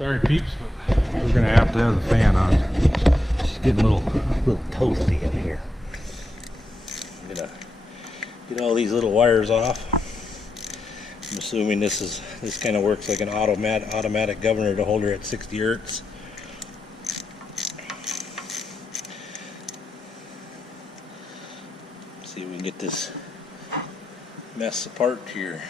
Sorry peeps, but we're gonna have to have the fan on. It's getting a little toasty in here. I'm gonna get all these little wires off. I'm assuming this kind of works like an automatic governor to hold her at 60 hertz. See if we can get this mess apart here.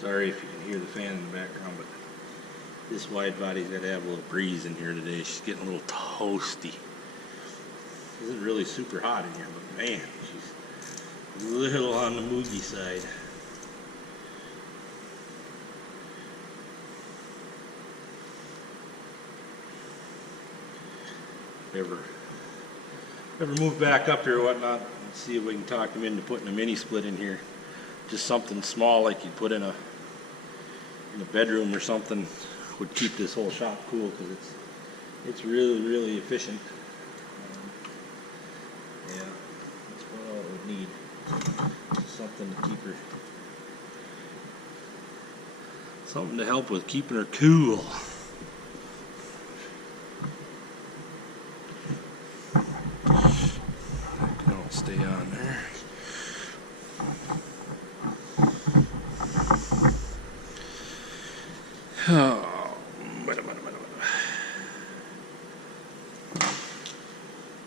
Sorry if you can hear the fan in the background, but this wide body's got to have a little breeze in here today. She's getting a little toasty. Isn't really super hot in here, but man, she's a little on the moogie side. Ever move back up here or whatnot, let's see if we can talk them into putting a mini split in here. Just something small like you put in a bedroom or something would keep this whole shop cool, because it's really efficient. Yeah, that's what all it would need. Something to keep her, something to help with keeping her cool. That can all stay on there. Oh,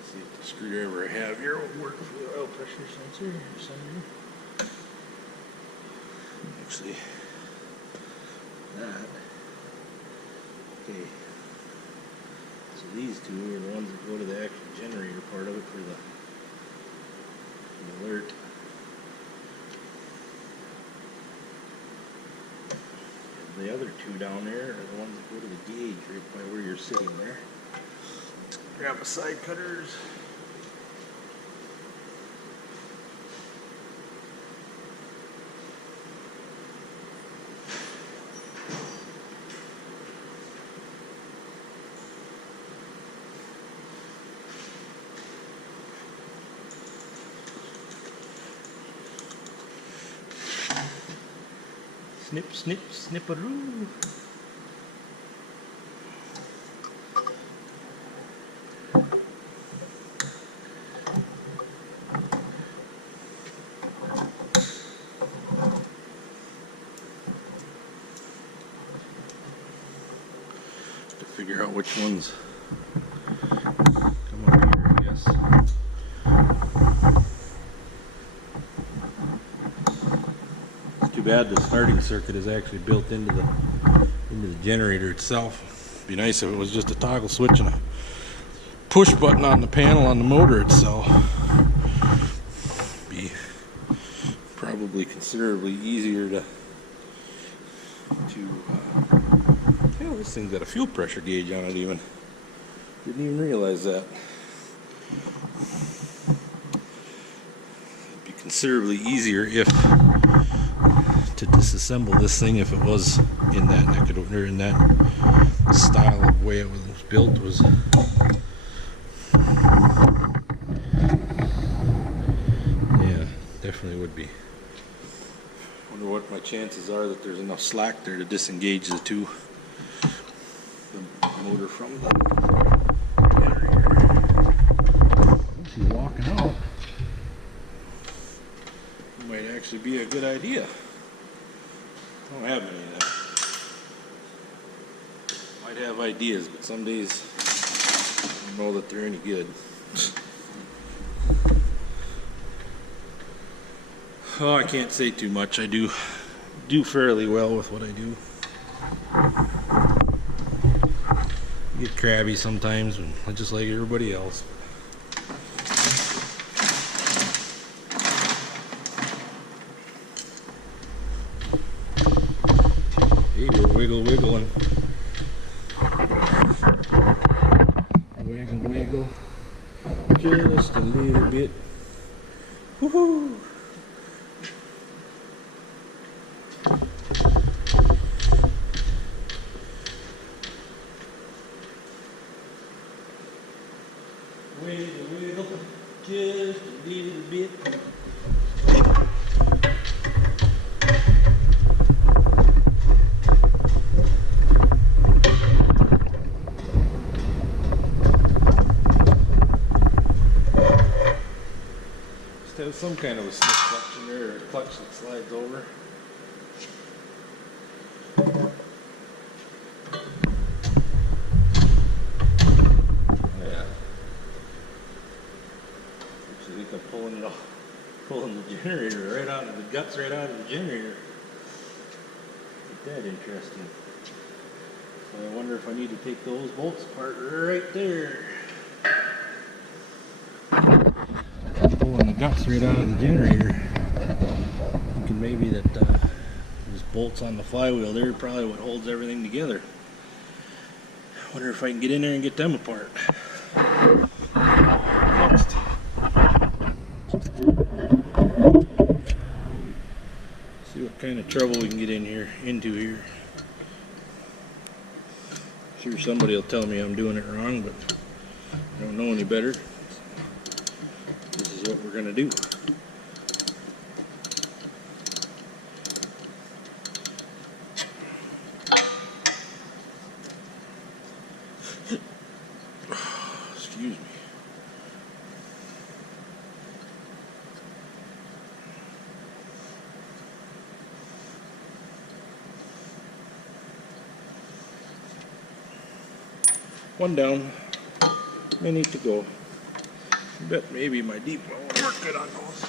see if the screwdriver I have here will work for the oil pressure sensor or something. Actually, that. Okay. So these two are the ones that go to the actual generator part of it for the alert. The other two down there are the ones that go to the gauge right by where you're sitting there. Grab the side cutters. Snip, snip, snipperoo. To figure out which ones come up here, I guess. Too bad the starting circuit is actually built into the generator itself. It'd be nice if it was just a toggle switch and a push button on the panel on the motor itself. Be probably considerably easier to yeah, this thing's got a fuel pressure gauge on it even. Didn't even realize that. It'd be considerably easier to disassemble this thing if it was in that or in that style of way it was built. Was yeah, definitely would be. Wonder what my chances are that there's enough slack there to disengage the motor from the generator. She's walking out. Might actually be a good idea. I don't have any of that. Might have ideas, but some days I don't know that they're any good. Oh, I can't say too much. I do fairly well with what I do. I get crabby sometimes, just like everybody else. Hey, we're wiggling. Wiggle. Just a little bit. Woohoo! just a little bit. Just have some kind of a slip clutch in there, or a clutch that slides over. Pulling the generator right out of the guts, right out of the generator. Ain't that interesting? So I wonder if I need to take those bolts apart right there. Pulling the guts right out of the generator. Thinking maybe that those bolts on the flywheel there are probably what holds everything together. I wonder if I can get in there and get them apart. Next. See what kind of trouble we can get into here. Sure, somebody will tell me I'm doing it wrong, but I don't know any better. This is what we're gonna do. Excuse me. One down, many to go. I bet maybe my deep well won't work good on those.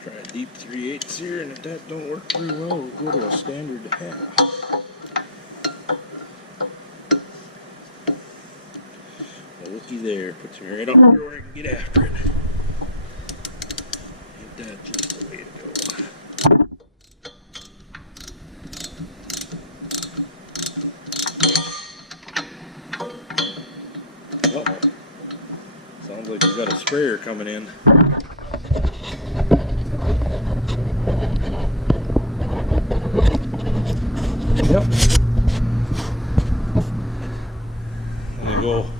Try a deep 3/8 here, and if that don't work pretty well, we'll go to a standard half. Well, looky there, puts me right up here where I can get after it. Ain't that just the way to go? Uh-oh. Sounds like we got a sprayer coming in. Yep. I'm gonna go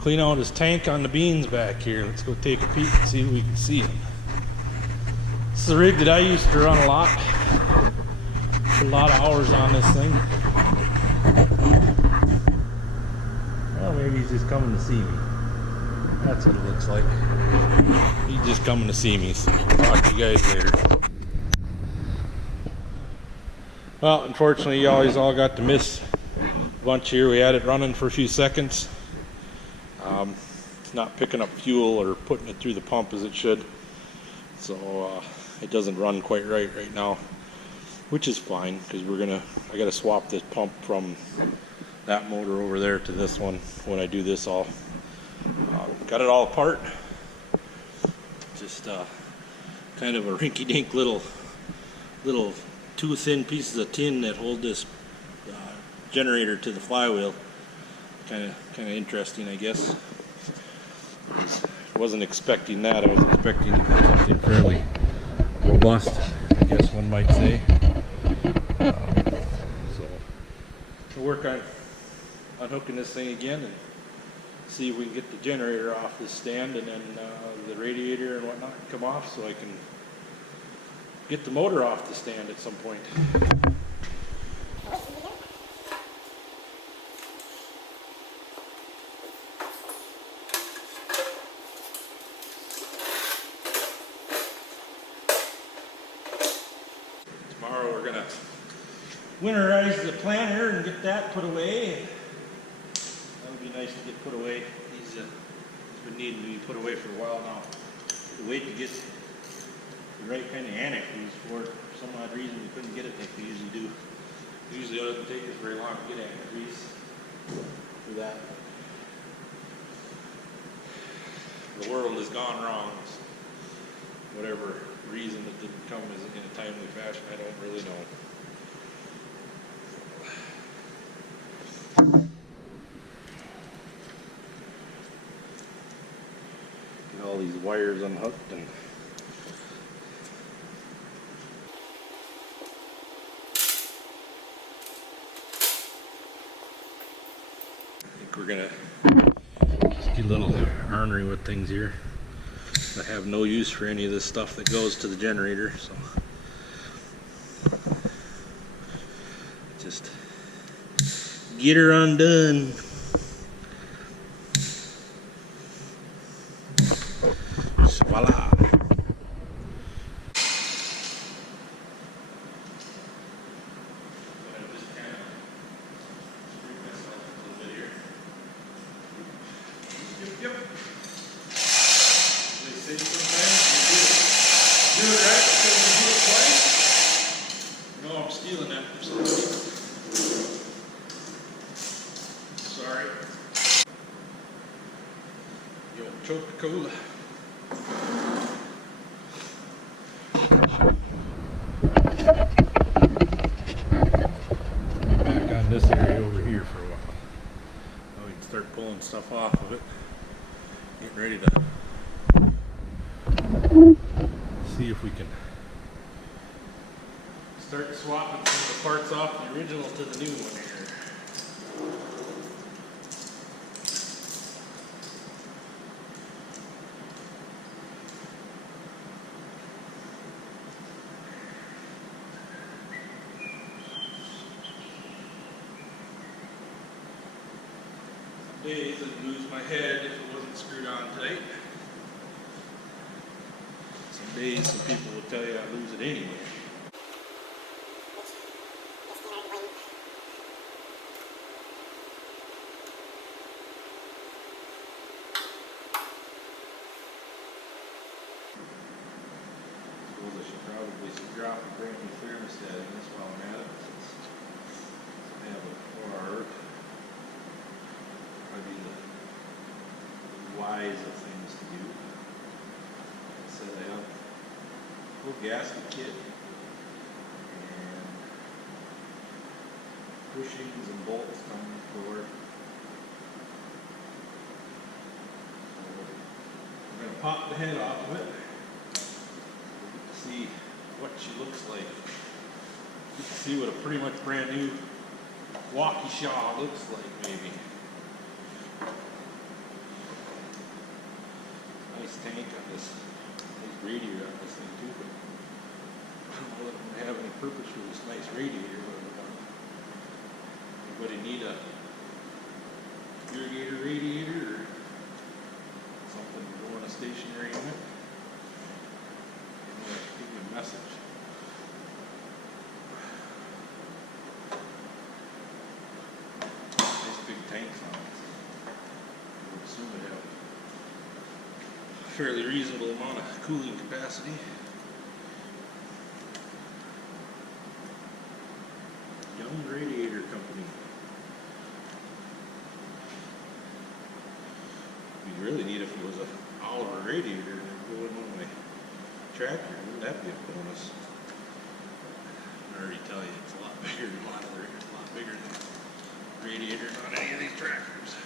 clean out his tank on the beans back here. Let's go take a peek and see if we can see him. This is a rig that I used to run a lot. Put a lot of hours on this thing. Well, maybe he's just coming to see me. That's what it looks like. He's just coming to see me. So talk to you guys later. Well, unfortunately, you always all got to miss a bunch here. We had it running for a few seconds. It's not picking up fuel or putting it through the pump as it should. So it doesn't run quite right now, which is fine because I gotta swap this pump from that motor over there to this one when I do this all. Got it all apart. Just kind of a rinky-dink little two thin pieces of tin that hold this generator to the flywheel. Kind of interesting, I guess. I wasn't expecting that. I was expecting something fairly robust, I guess one might say. So we'll work on unhooking this thing again and see if we can get the generator off this stand, and then the radiator and whatnot come off so I can get the motor off the stand at some point. Tomorrow we're gonna winterize the planter and get that put away. That would be nice to get put away. He's been needing to be put away for a while now. The wait to get the right kind of annex used for it. some odd reason we couldn't get it like we usually do. Usually it doesn't take us very long to get anchor grease for that. The world has gone wrong. Whatever reason it didn't come in a timely fashion, I don't really know. Get all these wires unhooked and I think we're gonna just get a little ornery with things here. I have no use for any of this stuff that goes to the generator, so just get her undone. Voila. Yep. They say sometimes you do it right because you do it twice. No, I'm stealing that from somebody. Sorry. Yo, Coca-Cola. Back on this area over here for a while. Now we can start pulling stuff off of it. Getting ready to see if we can start swapping some of the parts off the original to the new one here. Some days I'd lose my head if it wasn't screwed on tight. Some days some people will tell you I lose it anyway. Suppose I should probably drop a brand new thermostat in this while I'm at it, since I have a 4-hour. Probably the wise of things to do. Like I said, I have a full gasket kit and bushings and bolts coming for it. So we're going to pop the head off of it. See what she looks like. You can see what a pretty much brand new walkie-shaw looks like, maybe. Nice tank on this, nice radiator on this thing too, but I don't know if I'm gonna have any purpose for this nice radiator, but anybody need a irrigator radiator or something to go in a stationary unit? Give me a message. Nice big tanks on it. I would assume it have a fairly reasonable amount of cooling capacity. Young Radiator Company. It'd be really neat if it was an Oliver radiator and it'd go in one of my tractor. Wouldn't that be a bonus? I already tell you it's a lot bigger than a lot of it's a lot bigger than radiators on any of these tractors.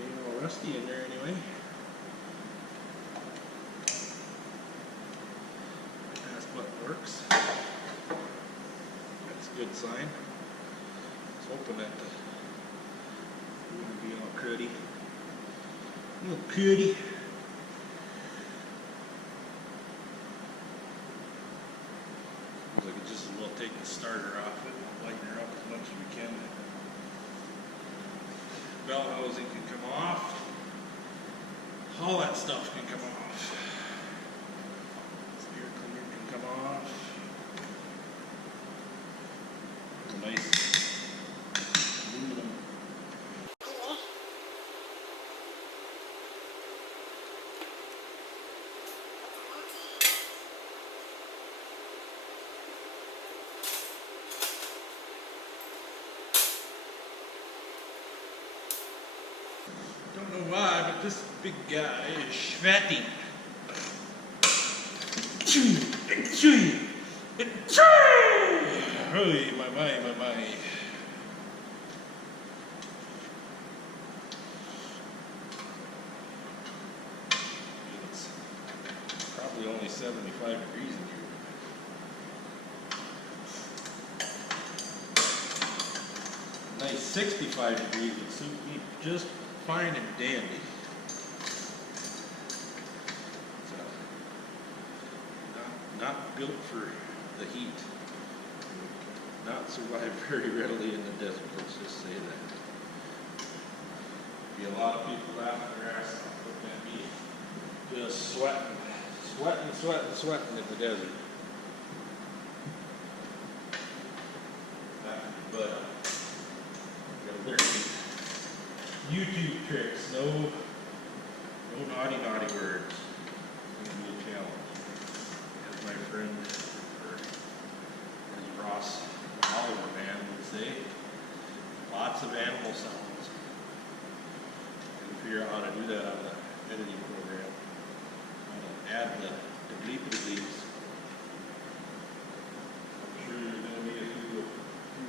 Ain't all rusty in there anyway. That's what works. That's a good sign. I was hoping that it wouldn't be all cruddy. A little cruddy. Seems like it just as well take the starter off it and lighten her up as much as we can. Belt housing can come off. All that stuff can come off. This air cleaner can come off. Nice Don't know why, but this big guy is sweating. Hey, my. It's probably only 75 degrees in here. Nice 65 degrees would suit me just fine and dandy. So, not built for the heat. Not survive very readily in the desert, let's just say that. Be a lot of people laughing their ass off looking at me just sweating in the desert. But gotta learn YouTube tricks. No naughty words. It's gonna be a challenge. As my friend, or as Ross Oliver man would say, lots of animal sounds. And figure out how to do that on the editing program. I'm gonna add the bleepity bleeps. I'm sure you're gonna need a few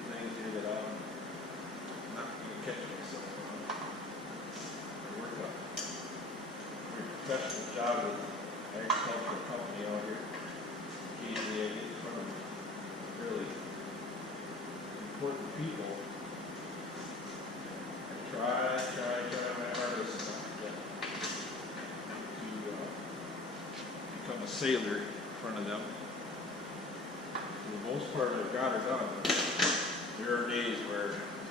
things here that I'm not gonna catch myself on. I work a very professional job with an agricultural company out here. Occasionally I get in front of really important people. I try my hardest not to become a sailor in front of them. For the most part, I've got her done. There are days where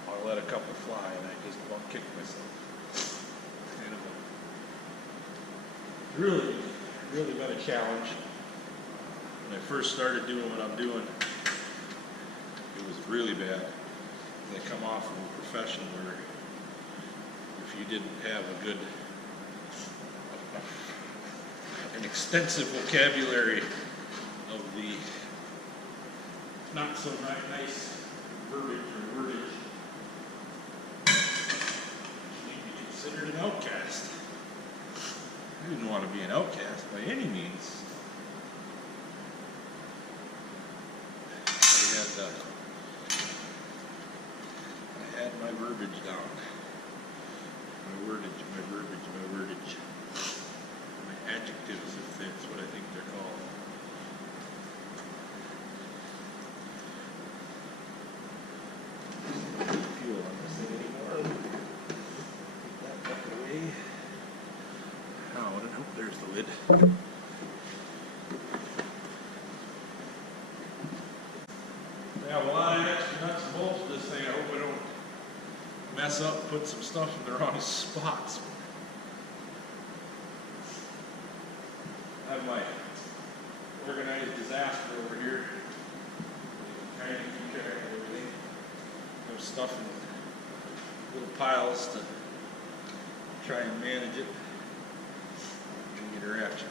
I'll let a couple fly and I just won't kick myself. Kind of really been a challenge. When I first started doing what I'm doing, it was really bad. I come off from a profession where if you didn't have an extensive vocabulary of the not so nice verbiage or wordage, you'd be considered an outcast. I didn't want to be an outcast by any means. I had my verbiage down. My wordage. My adjectives, if that's what I think they're called. Fuel on this thing anymore. Take that back away. Oh, there's the lid. Yeah, well, I extra nuts and bolts to this thing. I hope I don't mess up and put some stuff in the wrong spots. I have my organized disaster over here. Trying to keep track of everything. I have stuff in little piles to try and manage it and get her action.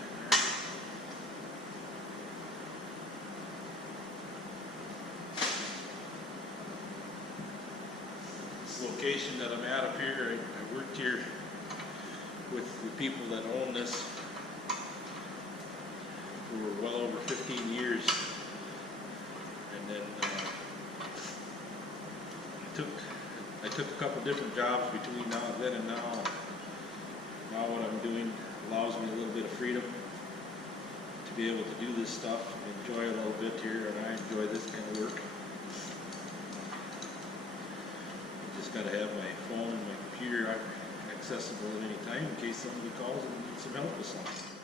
Location that I'm at up here, I worked here with the people that own this for well over 15 years, and then I took a couple different jobs between then and now. Now what I'm doing allows me a little bit of freedom to be able to do this stuff and enjoy it a little bit here, and I enjoy this kind of work. Just got to have my phone and my computer accessible at any time in case somebody calls and needs some help with something.